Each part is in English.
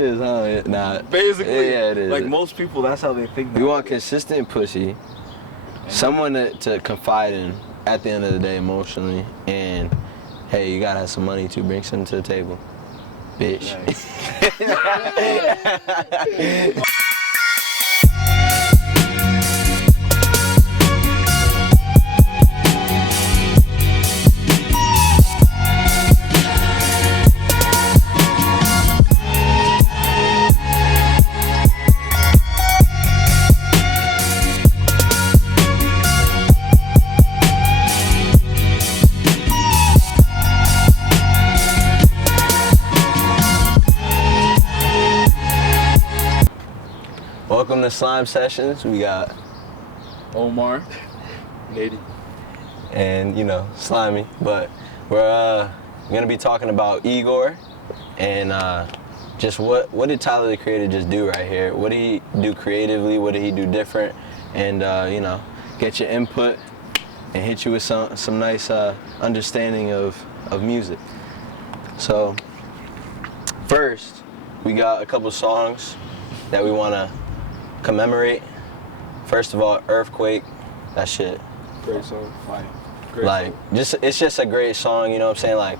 is, huh? Nah. Basically, yeah, it is. like most people, that's how they think. We want consistent pussy, someone to confide in at the end of the day emotionally, and hey, you gotta have some money to bring something to the table, bitch. Nice. Welcome to Slime Sessions. We got Omar, Nady, and Slimy, but we're gonna be talking about Igor and just what did Tyler the Creator just do right here? What did he do creatively? What did he do different? And get your input and hit you with some nice understanding of music. So first, we got a couple songs that we wanna commemorate. First of all, Earthquake, that shit. Great song, fire. Great like song. It's just a great song, you know what I'm saying? Like,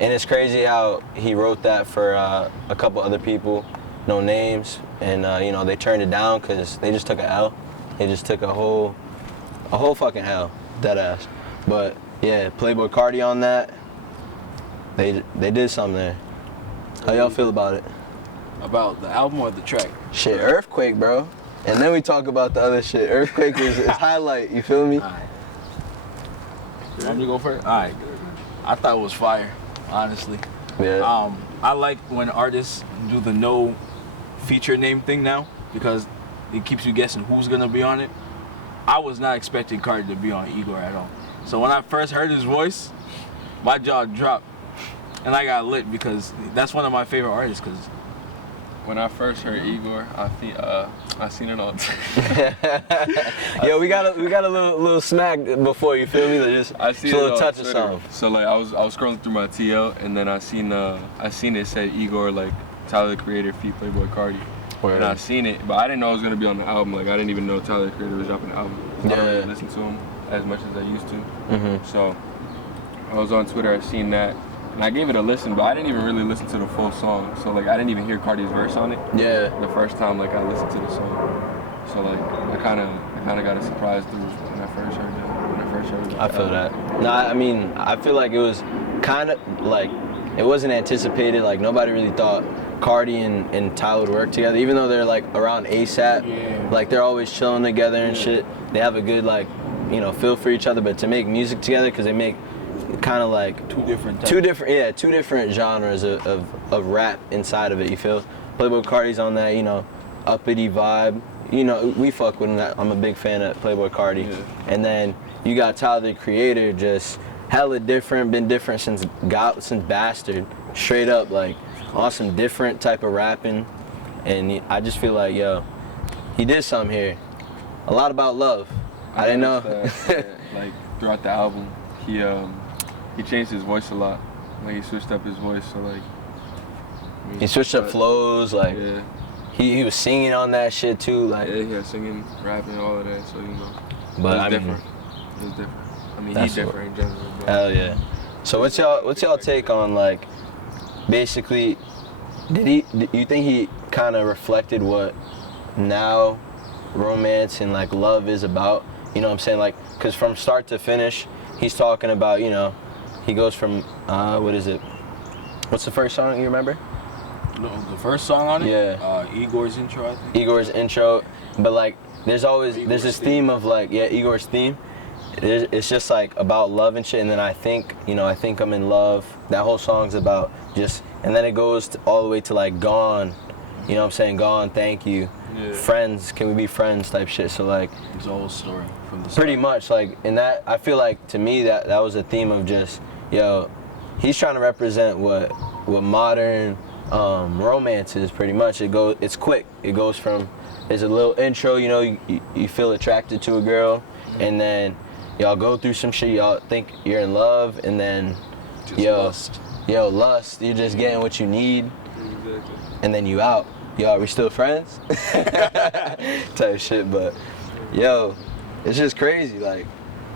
and it's crazy how he wrote that for a couple other people, no names, and they turned it down because they just took an L. They just took a whole fucking L, dead ass. But yeah, Playboi Carti on that. They did something there. How y'all feel about it? About the album or the track? Shit, Earthquake, bro. And then we talk about the other shit. Earthquake is highlight, you feel me? Alright. You want me to go first? Alright. I thought it was fire, honestly. Yeah. I like when artists do the no feature name thing now because it keeps you guessing who's gonna be on it. I was not expecting Carti to be on Igor at all. So when I first heard his voice, my jaw dropped. And I got lit because that's one of my favorite artists because when I first heard Igor, I seen it on. Yo, we got a little smack before, you feel me? Like just I seen a little it touch on or something. So like I was scrolling through my TL and then I seen it said Igor like Tyler the Creator feat Playboi Carti. Word. And I seen it, but I didn't know it was gonna be on the album. Like I didn't even know Tyler the Creator was dropping the album. I don't really listen to him as much as I used to. Mm-hmm. So I was on Twitter, I seen that. And I gave it a listen, but I didn't even really listen to the full song. So like I didn't even hear Carti's verse on it. Yeah. The first time like I listened to the song. So like I kinda got a surprise through when I first heard it. I feel that. No, I mean, I feel like it was kind of like it wasn't anticipated. Like nobody really thought Carti and Tyler would work together, even though they're like around ASAP. Yeah. Like they're always chilling together and shit. They have a good feel for each other. But to make music together, because they make kind of like two different genres of rap inside of it, you feel? Playboi Carti's on that, uppity vibe. We fuck with him. I'm a big fan of Playboi Carti. Yeah. And then you got Tyler the Creator, just hella different, been different since Bastard. Straight up, like, on some different type of rapping. And I just feel like, yo, he did something here. A lot about love. I didn't know. Like, throughout the album, he changed his voice a lot. Like he switched up his voice, so like he switched up flows, like yeah. He was singing on that shit too, like yeah, singing, rapping, all of that. So But it's I different. mean, It's different. I mean, That's he's different in general. But hell yeah. So what's y'all take on like basically? Do you think he kind of reflected what now romance and like love is about? You know what I'm saying? Like, cause from start to finish, he's talking about he goes from what is it? What's the first song you remember? No, the first song on it? Yeah. Igor's intro, I think. Igor's intro, but like there's this theme of like Igor's theme. It's just like about love and shit, and then I think I'm in love. That whole song's about just, and then it goes all the way to like gone. You know what I'm saying? Gone, thank you. Yeah. Friends, can we be friends type shit. So like It's a whole story from the start. pretty much like in that, I feel like to me that was a theme of just he's trying to represent what modern romance is pretty much. It's quick. It goes from, there's a little intro, you feel attracted to a girl, and then y'all go through some shit, y'all think you're in love, and then Lust. lust, you're just getting what you need. exactly. and then you out. Yo, are we still friends? Type shit, but yo, it's just crazy. Like,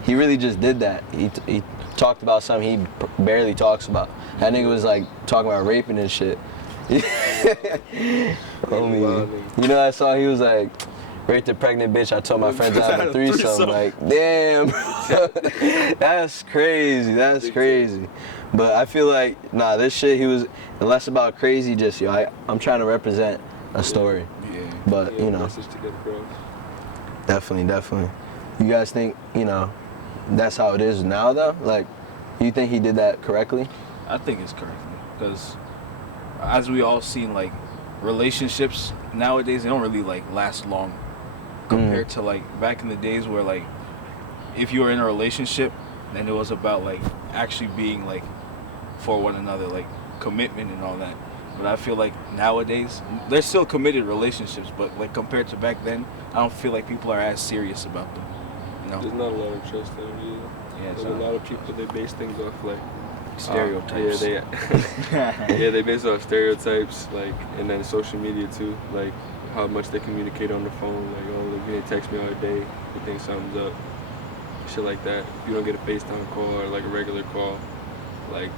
he really just did that. He talked about something he barely talks about. That nigga was like talking about raping and shit. Homie, you know that song? He was like, raped a pregnant bitch. I told my friends I had a threesome. Like, damn, bro. That's crazy. That's crazy. But I feel like, nah, this shit, he was less about crazy, just, yo, I'm trying to represent a story. Yeah. But, you know, Message to get across. definitely. You guys think, you know, that's how it is now, though? Like, you think he did that correctly? I think it's correct, because as we all seen, like, relationships nowadays, they don't really like last long compared to like back in the days where like if you were in a relationship, then it was about like actually being like for one another, like commitment and all that. But I feel like nowadays there's still committed relationships, but like compared to back then, I don't feel like people are as serious about them. You know? There's not a lot of trust there either. Yeah, There's a lot of people, they base things off like stereotypes. Yeah, they base it off stereotypes, like, and then social media too, like how much they communicate on the phone, like, oh, look, you didn't text me all day, you think something's up, shit like that. If you don't get a FaceTime call or like a regular call, like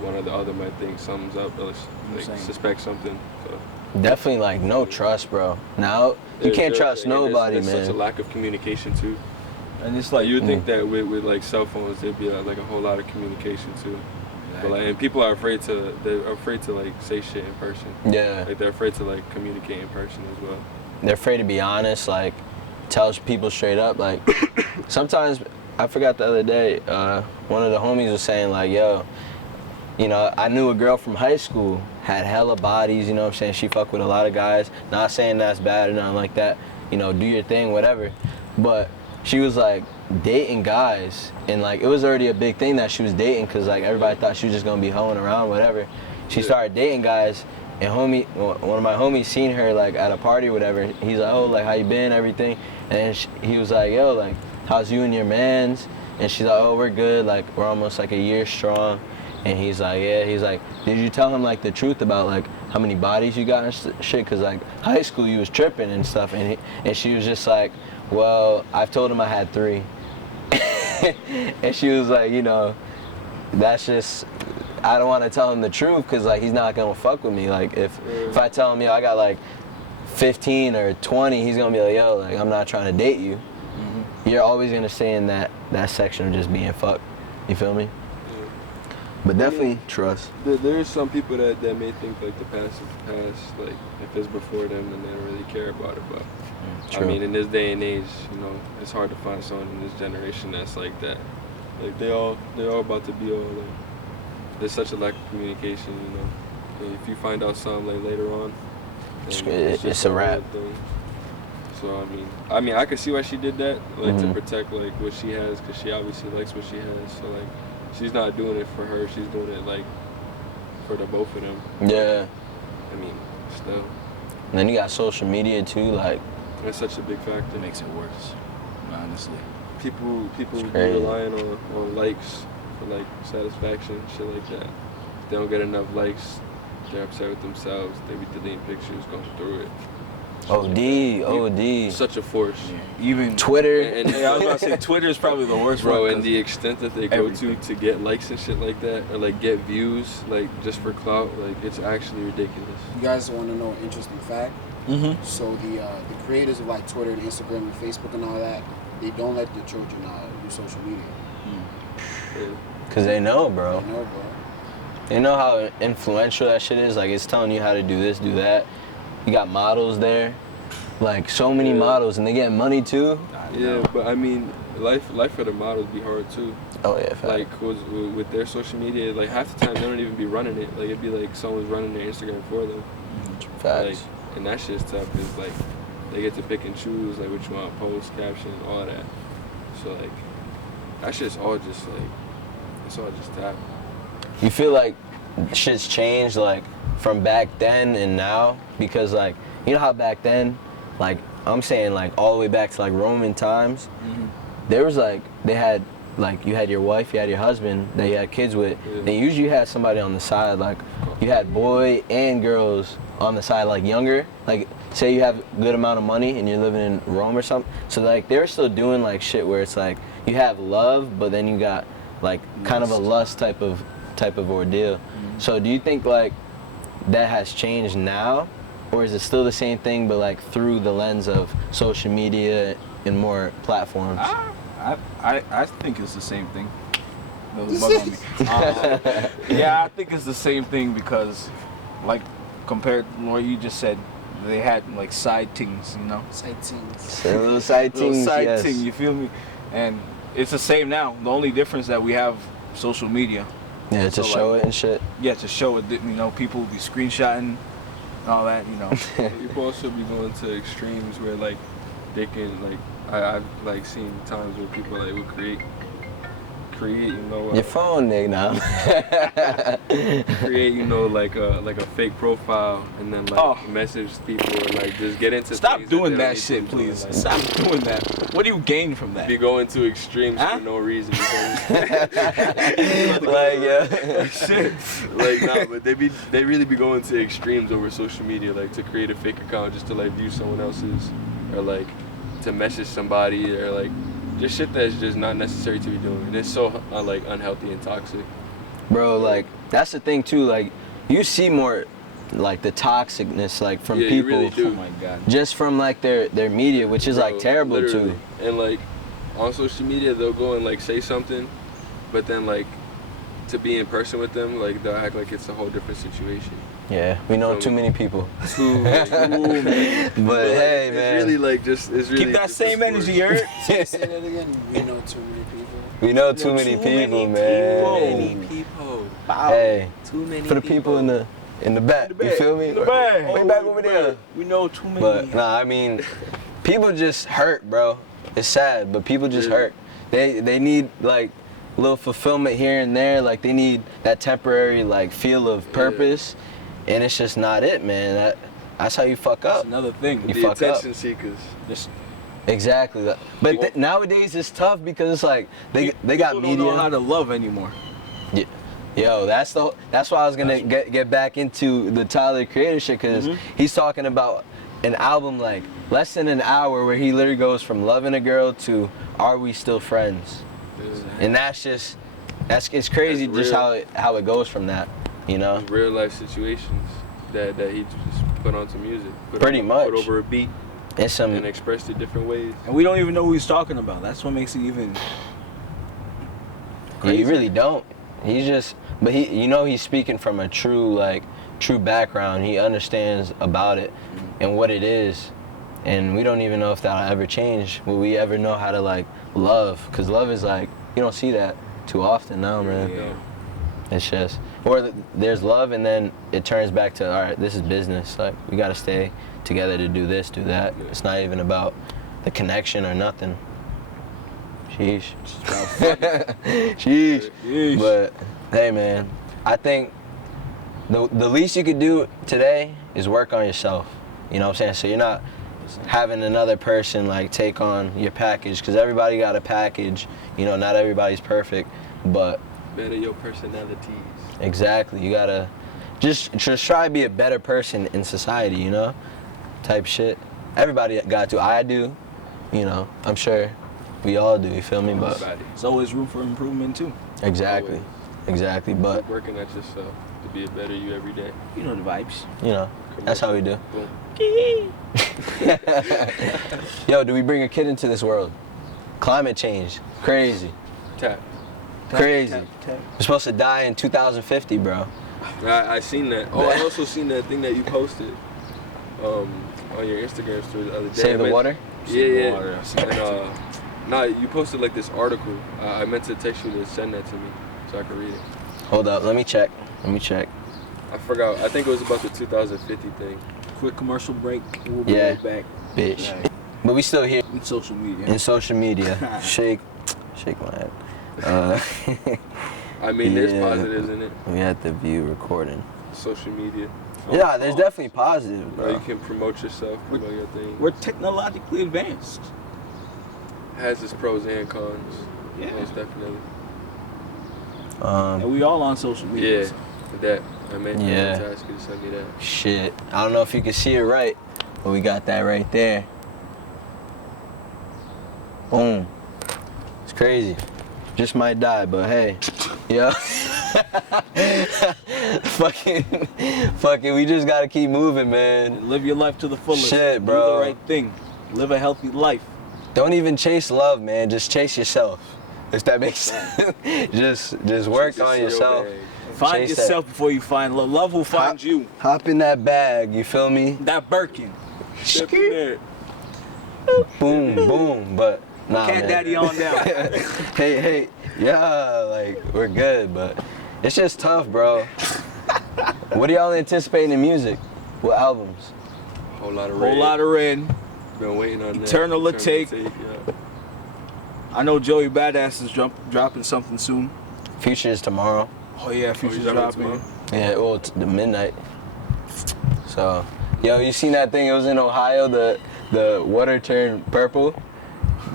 one or the other might think something's up, or like suspect something. So Definitely, like, no trust, bro. Now, you can't trust nobody, there's man. such a lack of communication too. And it's like You would think that with like cell phones, there'd be like a whole lot of communication too. But like, and people are afraid to like say shit in person. Yeah. Like they're afraid to like communicate in person as well. They're afraid to be honest, like, tell people straight up. Like, sometimes, I forgot the other day, one of the homies was saying, like, yo, you know, I knew a girl from high school, had hella bodies, you know what I'm saying? She fucked with a lot of guys. Not saying that's bad or nothing like that. You know, do your thing, whatever. But she was, like, dating guys, and, like, it was already a big thing that she was dating, because, like, everybody thought she was just going to be hoeing around, whatever. She started dating guys, and one of my homies seen her, like, at a party or whatever. He's like, oh, like, how you been, everything? And he was like, yo, like, how's you and your mans? And she's like, oh, we're good, like, we're almost, like, a year strong. And he's like, yeah. He's like, did you tell him, like, the truth about, like, how many bodies you got and shit? Because, like, high school, you was tripping and stuff. And she was just like, well, I've told him I had 3. And she was like, you know, that's just, I don't want to tell him the truth, because, like, he's not going to fuck with me. Like, if I tell him, yo, I got, like, 15 or 20, he's going to be like, yo, like, I'm not trying to date you. Mm-hmm. You're always going to stay in that section of just being fucked. You feel me? But definitely trust. There's some people that may think like the past is the past, like if it's before them, then they don't really care about it. But I mean, in this day and age, you know, it's hard to find someone in this generation that's like that. Like they're all about to be all like. There's such a lack of communication, you know. And if you find out something like later on, it's a wrap. So I mean, I could see why she did that, like to protect like what she has, because she obviously likes what she has. So like. She's not doing it for her, she's doing it like for the both of them. Yeah. I mean, still. And then you got social media too, like. That's such a big factor. It makes it worse, honestly. People relying on likes for like satisfaction, shit like that. If they don't get enough likes, they're upset with themselves, they be deleting pictures, going through it. OD. Such a force. Yeah. Even Twitter. And I was about to say, Twitter is probably the worst bro, one. And the extent that they go to get likes and shit like that, or like get views, like just for clout, like it's actually ridiculous. You guys want to know an interesting fact? Mm-hmm. So the creators of like Twitter and Instagram and Facebook and all that, they don't let the children use social media. Because they know, bro. They know, bro. They know how influential that shit is. Like, it's telling you how to do this, do that. You got models there, like so many models, and they get money too. Yeah, but I mean, life for the models be hard too. Oh yeah, fact. Like with their social media, like half the time they don't even be running it. Like it'd be like someone's running their Instagram for them. Facts. Like, and that shit's tough because like they get to pick and choose like what you want to post, caption, all that. So like that shit's all just like it's all just tap. You feel like shit's changed, like, from back then and now? Because, like, you know how back then, like, I'm saying, like, all the way back to, like, Roman times, there was, like, they had, like, you had your wife, you had your husband that you had kids with, then usually you had somebody on the side, like, you had boy and girls on the side, like younger, like say you have a good amount of money and you're living in Rome or something. So like they're still doing like shit where it's like you have love, but then you got like kind of a lust type of ordeal. So do you think like that has changed now, or is it still the same thing but like through the lens of social media and more platforms? I think it's the same thing. There was a bug on me. Yeah, I think it's the same thing because, like, compared to what you just said, they had like side things, you know. Side things. A little side things, Little side yes. thing, you feel me? And it's the same now. The only difference that we have social media. Yeah, to So, show like, it and shit. Yeah, to show it. You know, people be screenshotting and all that. You know. People also be going to extremes where like they can like I've like seen times where people like will create you know Your phone, nigga, now. create you know like a fake profile and then like message people or like just get into Stop things doing they that don't need shit, to be doing, please. like, Stop doing that. What do you gain from that? be going to extremes Huh? for no reason. Like, yeah. Shit. Like nah, but they really be going to extremes over social media, like to create a fake account just to like view someone else's, or like to message somebody, or like just shit that's just not necessary to be doing. And it's so like unhealthy and toxic. Bro, like, that's the thing too, like, you see more, like, the toxicness, like, from Yeah, you people. really do. Oh my god. Just from, like, their media, which is, Bro, like, terrible literally. too. And like on social media, they'll go and like say something, but then like to be in person with them, like they'll act like it's a whole different situation. Yeah, we know So- too many people. Too, But hey, it's man. really like just it's really Keep that just same discourse. energy, you heard? Say that again. We know too many people. We know too many people, man. people. Hey, Too many for the people in the back, you feel me? The back. Way back over there. We know too many. But nah, I mean, people just hurt, bro. It's sad, but people just Yeah. hurt. They need like a little fulfillment here and there. Like they need that temporary like feel of purpose, and it's just not it, man. That's how you fuck That's up. another thing. You The fuck up. attention seekers. Just Exactly. But nowadays it's tough because it's like they got people media. don't know how to love anymore. Yeah. Yo, that's why I was gonna get back into the Tyler the Creator shit, because he's talking about an album like less than an hour where he literally goes from loving a girl to are we still friends, and it's crazy That's just real. how it goes from that, you know. Real life situations that he just put onto music. Pretty much. Put over a beat It's some and expressed it different ways. And we don't even know who he's talking about. That's what makes it even yeah, you really don't. He's just, but he's speaking from a true background. He understands about it and what it is, and we don't even know if that'll ever change. Will we ever know how to like love? Because love is like, you don't see that too often now, man. Yeah. It's just, or there's love and then it turns back to, all right, this is business. Like we got to stay together to do this, do that. Yeah. It's not even about the connection or nothing. Sheesh. Sheesh. Yeesh. But hey, man, I think the least you could do today is work on yourself. You know what I'm saying? So you're not having another person like take on your package, because everybody got a package. You know, not everybody's perfect, but Better your personalities. exactly, you gotta just try to be a better person in society. You know, type shit. Everybody got to. I do. You know, I'm sure we all do. You feel me? But Everybody. There's always room for improvement too. exactly, exactly. But Working at yourself to be a better you every day. You know the vibes. you know, that's how we do. Boom. Yo, do we bring a kid into this world? Climate change, crazy, Tap. crazy. Tap, tap. We're supposed to die in 2050, bro. I seen that. Oh, I also seen that thing that you posted on your Instagram story the other day. Save the water. Yeah. Water, I seen that And nah, you posted like this article. I meant to text you to send that to me so I could read it. Hold up, let me check. I forgot. I think it was about the 2050 thing. Quick commercial break. We'll be Yeah. right back. Bitch. Right. But we still here In social media. in social media. shake my head. I mean, there's Yeah. positives in it. We had the view recording. Social media. Yeah, there's definitely positive, Or bro. you can promote yourself, promote your thing. We're technologically advanced. Has its pros and cons. Yeah. Most definitely. And we all on social media. Yeah, so. that. I meant Yeah. to ask you to send me that. Shit. I don't know if you can see it right, but we got that right there. Boom. It's crazy. Just might die, but hey. Yeah. fucking, we just gotta keep moving, man. Live your life to the fullest. Shit, bro. Do the right thing. Live a healthy life. Don't even chase love, man. Just chase yourself. If that makes sense. just work on yourself. Find Chase yourself before you find love. Love will find you. Hop in that bag, you feel me? That Birkin. Step in there. Boom, boom. But nah, Cat man. daddy on down. hey, yeah, like we're good, but it's just tough, bro. What are y'all anticipating in music? What albums? Whole lot of Whole red. lot of red. Been waiting on that. Eternal Take. Yeah. I know Joey Badass is dropping something soon. Future's tomorrow. Oh yeah, Future's dropping dropping. tomorrow? Yeah, well, it's the midnight. So, yo, you seen that thing? It was in Ohio. The water turned purple.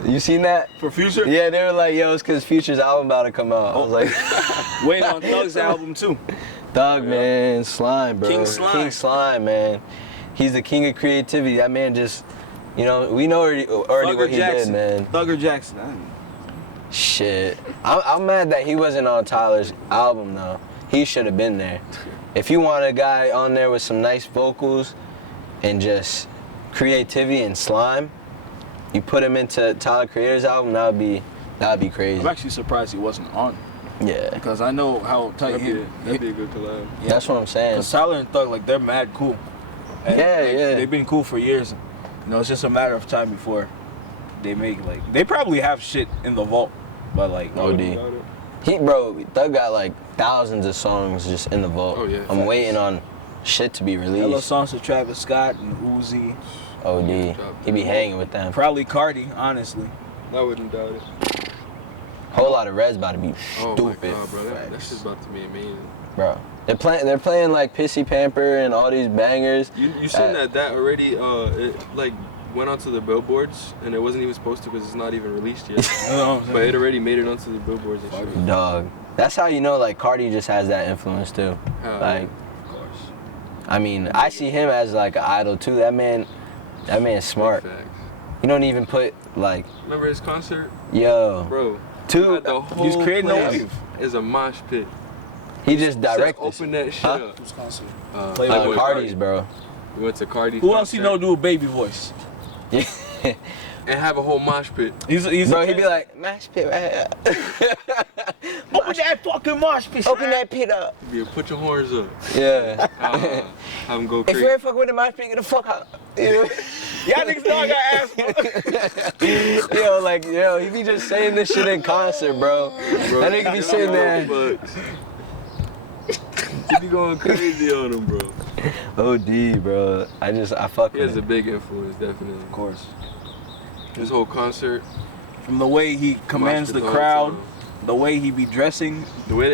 You seen that? For Future? Yeah, they were like, yo, it's because Future's album about to come out. I was like, Waiting on Thug's album too. Thug, man, Slime, bro. King Slime. King Slime, man. He's the king of creativity. That man just, we know already what he did, man. Thugger Jackson. Shit. I'm mad that he wasn't on Tyler's album, though. He should have been there. If you want a guy on there with some nice vocals and just creativity and slime, you put him into Tyler Creator's album, that'd be crazy. I'm actually surprised he wasn't on. Yeah. Because I know how tight That'd be a good collab. Yeah. That's what I'm saying. Because Tyler and Thug, like, they're mad cool. And, Yeah, like, yeah. They've been cool for years. You know, it's just a matter of time before they make, like, they probably have shit in the vault, but, like, OD. Thug got, like, thousands of songs just in the vault. Oh, yeah. I'm Facts. waiting on shit to be hella released. songs to Travis Scott and Uzi. OD. He be hanging with them. Probably Cardi, honestly. I wouldn't doubt it. Whole lot of Red's about to be Oh stupid, my God, bro. That shit's about to be amazing. bro. They're playing like Pissy Pamper and all these bangers. You seen that already? It like went onto the billboards, and it wasn't even supposed to because it's not even released yet. But it already made it onto the billboards and shit. Dog. That's how you know, like, Cardi just has that influence too. Hell Like, Of course. I mean, I see him as like an idol too. That man's smart. Facts. You don't even put like, Remember his concert, yo, bro? two. The whole He's creating a place wave. is a mosh pit. He just Said, directed. Open that shit Huh? up. Who's concert? Playboy Cardi's, bro. We went to Cardi. Who else you know do a baby voice? Yeah. And have a whole mosh pit. He's Bro, he'd be like, mash pit right here. open that fucking mosh pit. Open that pit up. Yeah, put your horns up. Yeah. Have him go If you crazy. ain't fucking with the mash pit, get the fuck out. You know? Y'all niggas know I got ass. yo, he be just saying this shit in concert, bro. That nigga be sitting there. He be going crazy on him, bro. OD, bro. I fuck He with has a him. big influence, definitely. Of course. His whole concert, From the way he commands the Mosh pit crowd, all the time. the way he be dressing. the way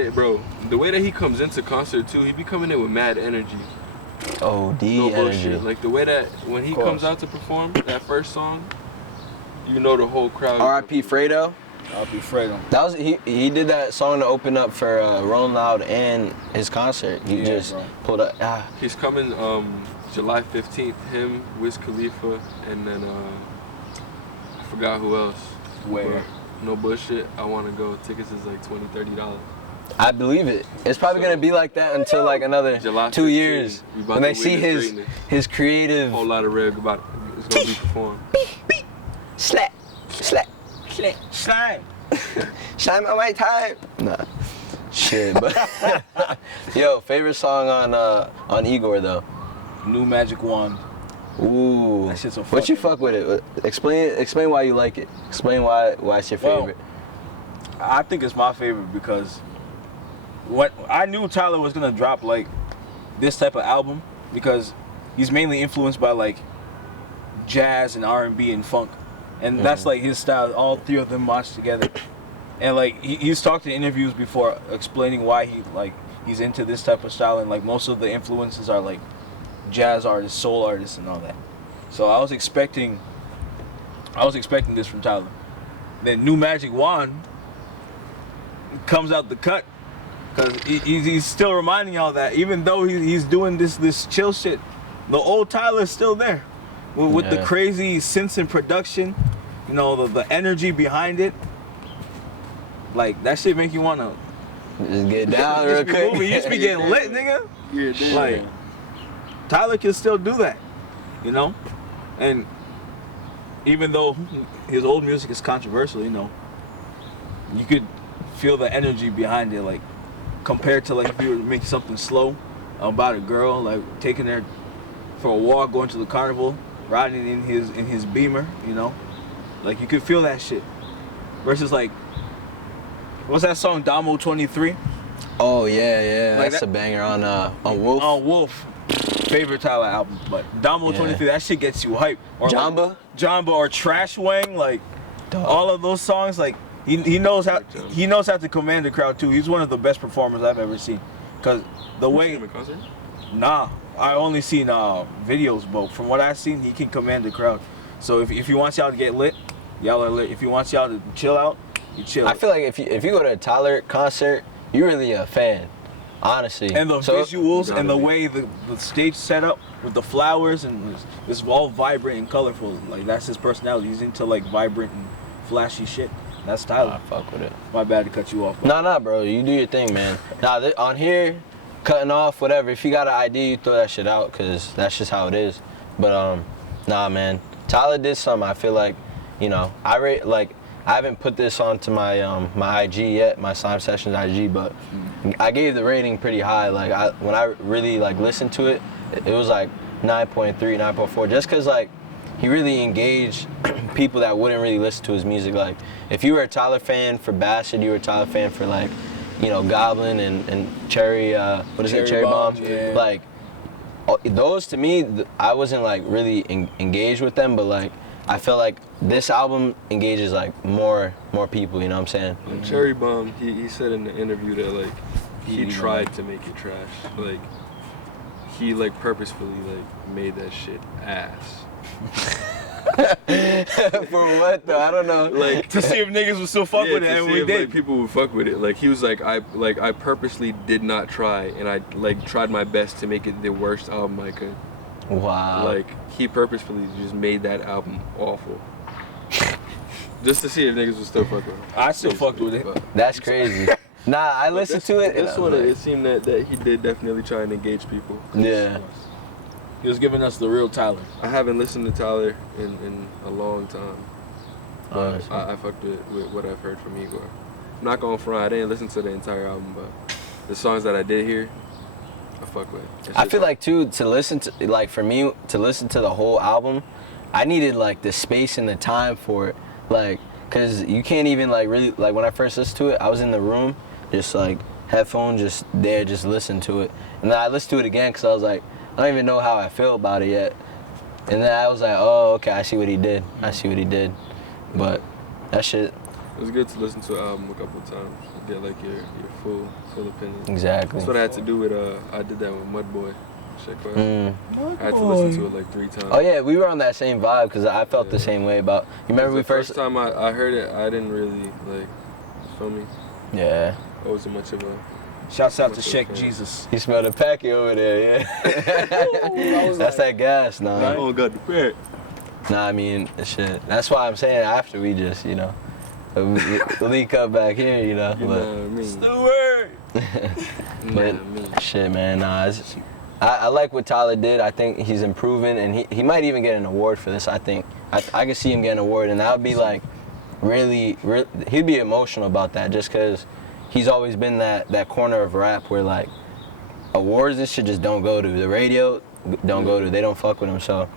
that he comes into concert too, he be coming in with mad energy. OD No energy. bullshit. Like the way that when he Of course. comes out to perform that first song, you know the whole crowd. R.I.P. Fredo. I'll be afraid of him. That was he did that song to open up for Rolling Loud and his concert. He Yeah, just bro. pulled up. He's coming July 15th. Him, Wiz Khalifa, and then I forgot who else. Where? But no bullshit. I want to go. Tickets is like $20, $30. I believe it. It's probably gonna be like that until like another July 2 15th, years we about when they to see witness his greatness. creative Whole lot of red about it's gonna be performed. slap. Slime. Shine on my time. Nah. Shit, but yo, favorite song on Igor though. New Magic Wand. Ooh. That shit's a What you fucking- fuck with it? Explain why you like it. Explain why it's your Well, favorite. I think it's my favorite because what I knew Tyler was gonna drop like this type of album because he's mainly influenced by like jazz and R&B and funk, and that's like his style. All three of them matched together, and like he's talked in interviews before explaining why he's into this type of style, and like most of the influences are like jazz artists, soul artists, and all that. So I was expecting this from Tyler. Then New Magic Wand comes out the cut Cause he's still reminding y'all that even though he's doing this chill shit, the old Tyler is still there, with the crazy synths and production, you know, the energy behind it. Like that shit make you wanna just get down real quick. You used to be getting lit, nigga. Yeah, Like Tyler can still do that, you know, and even though his old music is controversial, you know, you could feel the energy behind it, like compared to like if you were to make something slow about a girl, like taking her for a walk, going to the carnival, riding in his Beamer, you know, like you could feel that shit. Versus like, what's that song, Damo 23? Oh yeah, Like that's that- a banger on Wolf. On Wolf. Favorite Tyler album, but Damo 23, that shit gets you hype. Or Jamba? like, Jamba or Trash Wang, like all of those songs, like he knows how to command the crowd too. He's one of the best performers I've ever seen. Cause the way, in concert? nah, I only seen videos, but from what I've seen, he can command the crowd. So if he wants y'all to get lit, y'all are lit. If he wants y'all to chill out, you chill. I feel like if you go to a Tyler concert, you're really a fan, honestly. And the visuals and the way the stage set up with the flowers and it's all vibrant and colorful. Like that's his personality. He's into like vibrant and flashy shit. That's Tyler. I fuck with it. My bad to cut you off. Nah, bro. You do your thing, man. Nah, on here, cutting off, whatever. If you got an ID, you throw that shit out, cause that's just how it is. But nah, man. Tyler did something. I feel like, you know, I haven't put this onto my my IG yet, my Slime Sessions IG, but I gave the rating pretty high. Like when I really like listened to it, it was like 9.3, 9.4, just cause like he really engaged people that wouldn't really listen to his music. Like if you were a Tyler fan for Bastard, you were a Tyler fan for like, you know, Goblin and Cherry, Cherry Bomb? Yeah. Like those to me, I wasn't like really engaged with them, but like I feel like this album engages like more people, you know what I'm saying? And Cherry Bomb, he said in the interview that like he tried to make it trash. Like he like purposefully like made that shit ass. For what though? I don't know. Like to see if niggas would still fuck with it, to and see we if, did. like, people would fuck with it. Like he was like I purposely did not try, and I like tried my best to make it the worst album I could. Wow. Like he purposefully just made that album awful. Just to see if niggas would still fuck with him. I still fucked with it. But That's crazy. Nah, I listened to it. This one, it seemed that he did definitely try and engage people. Yeah. He was giving us the real Tyler. I haven't listened to Tyler in a long time. But Honestly. I fucked with what I've heard from Igor. I'm not gonna front, I didn't listen to the entire album, but the songs that I did hear, I fuck with. I feel like too, to listen to, like for me, to listen to the whole album, I needed like the space and the time for it. Like, cause you can't even like really, like when I first listened to it, I was in the room, just like headphones, just there, just listen to it. And then I listened to it again cause I was like, I don't even know how I feel about it yet. And then I was like, oh, okay, I see what he did. I see what he did. But that shit. It was good to listen to an album a couple of times. Get like your full opinion. Exactly. That's what I had to do with I did that with Mudboy. Shit, Mm. I had to listen to it like 3 times. Oh yeah, we were on that same vibe because I felt the same way about. You remember we the first time I heard it, I didn't really like. Feel me? Yeah. I wasn't much of a. Shouts out to Okay. Sheikh Jesus. You smell the packy over there, yeah. That's that gas, nah. I don't got the pack. Nah, I mean, shit. That's why I'm saying after we just, you know, we link up back here, you know. You know what I mean? Stewart! But shit, man, nah. I like what Tyler did. I think he's improving, and he might even get an award for this. I think I can see him getting an award, and that would be like really, he'd be emotional about that, just because he's always been that corner of rap where like awards and shit just don't go to the radio, don't go to. They don't fuck with him. So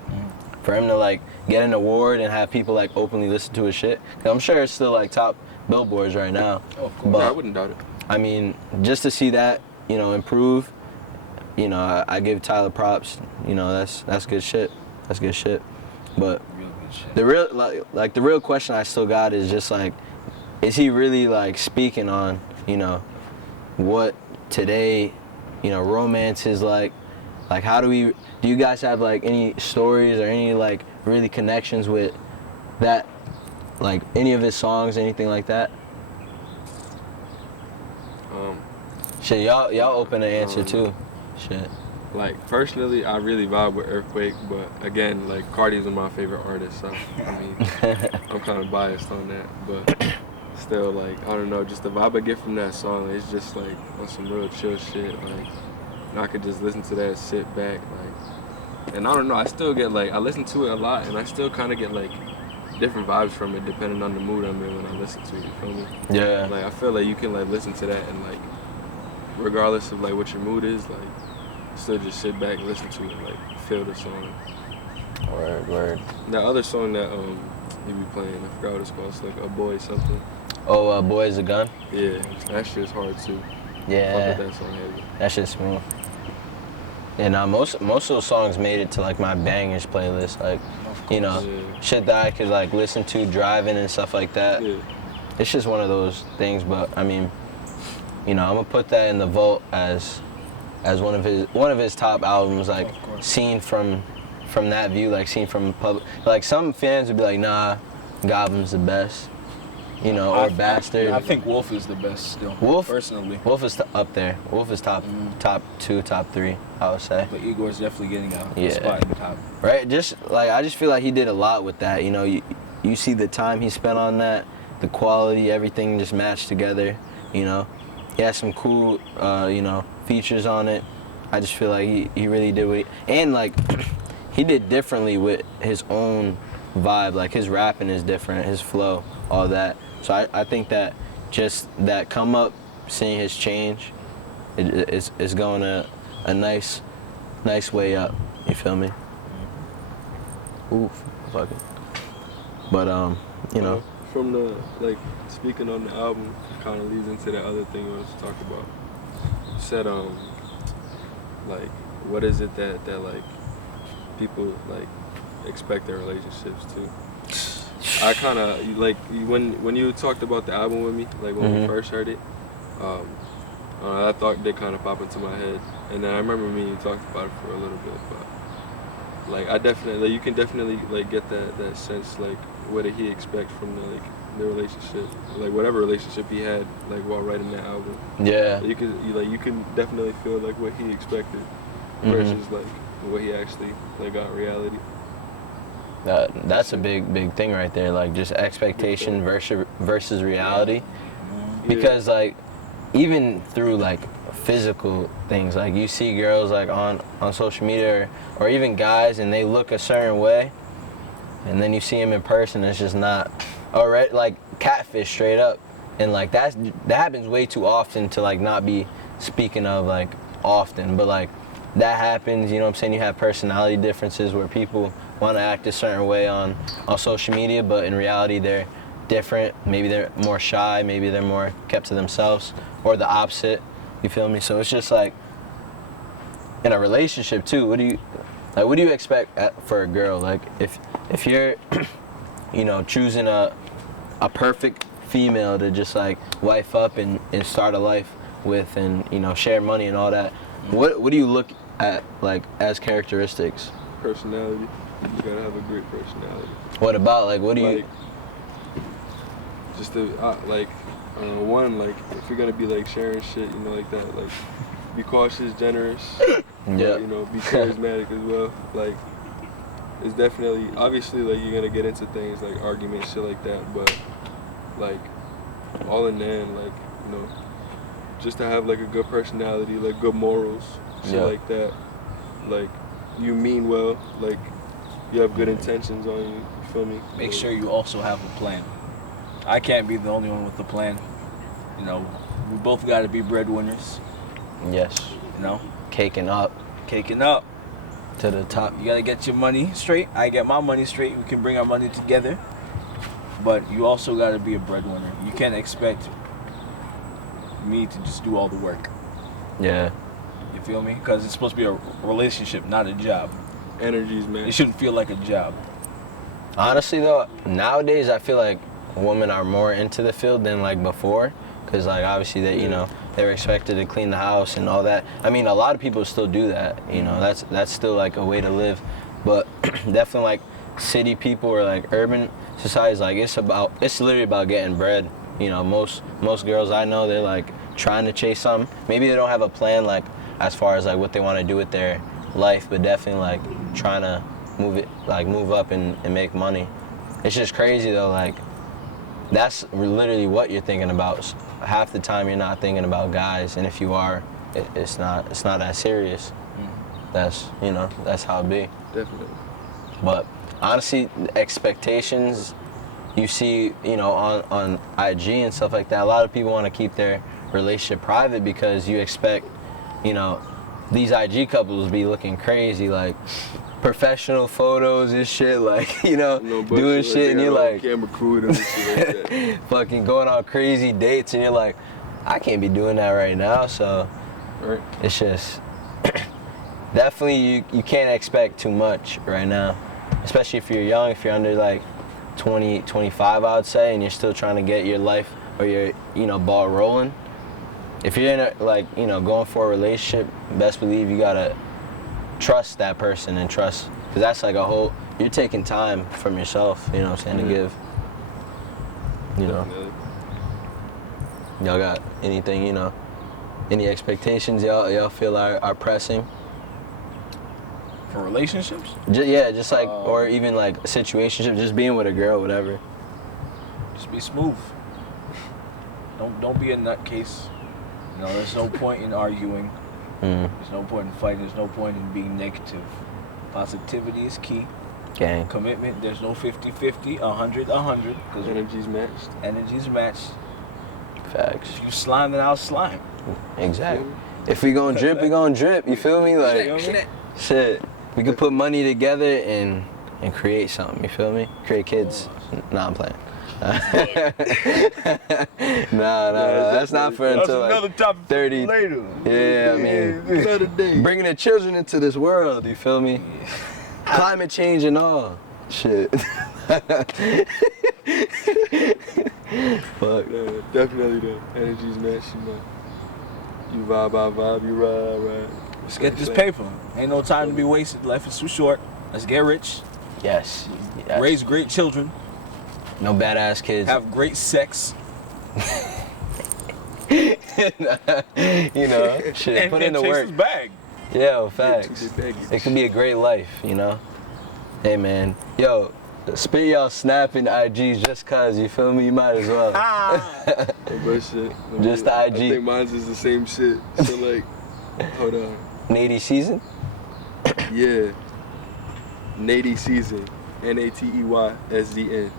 for him to like get an award and have people like openly listen to his shit, 'cause I'm sure it's still like top billboards right now. Oh, of course. But I wouldn't doubt it. I mean, just to see that, you know, improve, you know, I give Tyler props. You know, that's good shit. That's good shit. But Real good shit. the real like the real question I still got is just like, is he really like speaking on, you know, what today, you know, romance is like? Like, do you guys have like any stories or any like really connections with that, like any of his songs, anything like that? Shit, y'all open to answer too. Shit. Like, personally, I really vibe with Earthquake, but again, like, Cardi's one of my favorite artists, so, I mean, I'm kind of biased on that, but still, like, I don't know, just the vibe I get from that song, it's just, like, on some real chill shit, like, and I could just listen to that and sit back, like, and I don't know, I still get, like, I listen to it a lot, and I still kind of get, like, different vibes from it depending on the mood I'm in when I listen to it, you feel me? Yeah. Like, I feel like you can, like, listen to that and, like, regardless of, like, what your mood is, like, still just sit back and listen to it, like, feel the song. Word. That other song that you be playing, I forgot what it's called. It's like A Boy something. Oh, Boy is a Gun? Yeah, that shit's hard too. Yeah. Fuck with that song heavy. That shit's smooth. Yeah, nah, most of those songs made it to like my bangers playlist, like, you know, Yeah. shit that I could like listen to driving and stuff like that. Yeah. It's just one of those things, but I mean, you know, I'm gonna put that in the vault as one of his top albums, like seen from that view, like seen from public. Like some fans would be like, nah, Goblin's the best, you know, or Bastard. I think Wolf is the best still. Wolf, personally. Wolf is up there. Wolf is top 2, top 3, I would say. But Igor's definitely getting a spot in the top. Right, just like I just feel like he did a lot with that. You know, you see the time he spent on that, the quality, everything just matched together. You know, he has some cool, you know, features on it. I just feel like he really did what and like he did differently with his own vibe. Like his rapping is different, his flow, all that. So I think that just that come up, seeing his change, it's going a nice way up. You feel me? Oof, fuck it. But you know. From the, like, speaking on the album, kind of leads into the other thing I was to talk about. You said like, what is it that like people like expect their relationships to? I kind of like when you talked about the album with me, like when we first heard it, that thought did kind of pop into my head, and then I remember me and you talked about it for a little bit, but like I definitely, like, you can definitely like get that sense, like what did he expect from the relationship, like whatever relationship he had, like while writing that album. Yeah. You can definitely feel like what he expected versus like what he actually like got in reality. That's a big thing right there, like just expectation versus reality. Because like even through like physical things, like you see girls like on social media or even guys and they look a certain way and then you see them in person, it's just not already, like catfish straight up. And like that happens way too often to like not be speaking of like often, but like that happens, you know what I'm saying? You have personality differences where people want to act a certain way on social media, but in reality they're different. Maybe they're more shy, maybe they're more kept to themselves, or the opposite. You feel me? So it's just like in a relationship too, what do you expect for a girl? Like if you're you know, choosing a perfect female to just like wife up and start a life with, and you know, share money and all that, what do you look at like as characteristics? Personality. You gotta have a great personality. What about like what do you just one, like if you're gonna be like sharing shit, you know, like that, like be cautious, generous, yeah, you know, be charismatic as well. Like it's definitely, obviously, like you're gonna get into things like arguments, shit like that, but like all in the end, like, you know, just to have like a good personality, like good morals, shit like that, like you mean well, like you have good intentions on you feel me? Make sure you also have a plan. I can't be the only one with the plan. You know, we both got to be breadwinners. Yes. You know? Caking up To the top. You got to get your money straight. I get my money straight. We can bring our money together. But you also got to be a breadwinner. You can't expect me to just do all the work. Yeah. You feel me? Because it's supposed to be a relationship, not a job. Energies, man. It shouldn't feel like a job. Honestly, though, nowadays I feel like women are more into the field than like before. Because like obviously they, you know, they're expected to clean the house and all that. I mean, a lot of people still do that. You know, that's still like a way to live. But definitely like city people or like urban societies, like it's literally about getting bread. You know, most girls I know, they're like trying to chase something. Maybe they don't have a plan like as far as like what they want to do with their life, but definitely like trying to move up and make money. It's just crazy though, like that's literally what you're thinking about. Half the time you're not thinking about guys, and if you are, it's not that serious. That's, you know, that's how it be. Definitely. But honestly, the expectations you see, you know, on IG and stuff like that, a lot of people want to keep their relationship private because you expect, you know, these IG couples be looking crazy, like professional photos and shit, like, you know, doing shit, and you're like, camera crew and shit like that. fucking going on crazy dates, and you're like, I can't be doing that right now. So Right. it's just definitely you can't expect too much right now, especially if you're young, if you're under like 20, 25, I would say, and you're still trying to get your life or your, you know, ball rolling. If you're in a, like, you know, going for a relationship, best believe you gotta trust that person and trust, because that's like a whole, you're taking time from yourself, you know what I'm saying, to give, you know. Definitely. Y'all got anything, you know, any expectations y'all feel are pressing? For relationships? Just like, or even like a situationship, just being with a girl, whatever. Just be smooth. Don't be a nutcase. You know, there's no point in arguing. There's no point in fighting. There's no point in being negative. Positivity is key. Gang. Commitment, there's no 50-50, 100-100. Because Energy's matched. energy's matched. Facts. If you slime, then I'll slime. Exactly. If we gon' drip, we gon' drip. You feel me? Like, shit. We could put money together and create something. You feel me? Create kids. Nah, I'm playing. nah, that's not for until like 30. later. Yeah, I mean, Another day. bringing the children into this world. You feel me? Climate change and all. Shit. Fuck. Yeah, definitely the energy's matched. You vibe, I vibe, you ride. Let's get this paper. Ain't no time to be wasted. Life is too short. Let's get rich. Yes. Raise great children. No badass kids. Have great sex. You know, shit. And Put in the chase work. his bag. Yo, facts. Get to the baggage. It could be a great life, you know? Hey, man. Yo, spit y'all snapping IGs just cause, you feel me? You might as well. But shit. Just the I IG. think mine's is the same shit. So like, hold on. Nady season? Yeah. Nady season. NATEYSZN.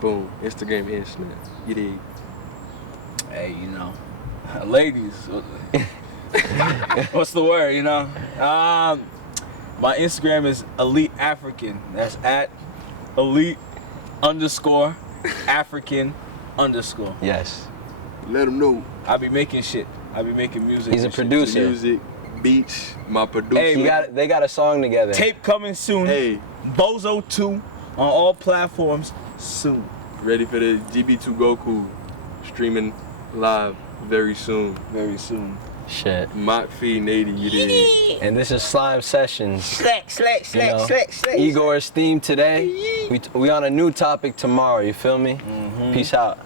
Boom. Instagram and Snap. You dig? Hey, you know, ladies. What's the word, you know? My Instagram is Elite African. That's at elite_African_. Yes. Let them know. I be making shit. I be making music. He's a and shit. producer. Music, beats, my producer. Hey, They got a song together. Tape coming soon. Hey, Bozo 2 on all platforms soon. ready for the GB2 Goku streaming live very soon. Very soon. Shit. Mock Fee Nady, you dig? And this is Slime Sessions. Slack. You know, Igor's theme today. We on a new topic tomorrow, you feel me? Peace out.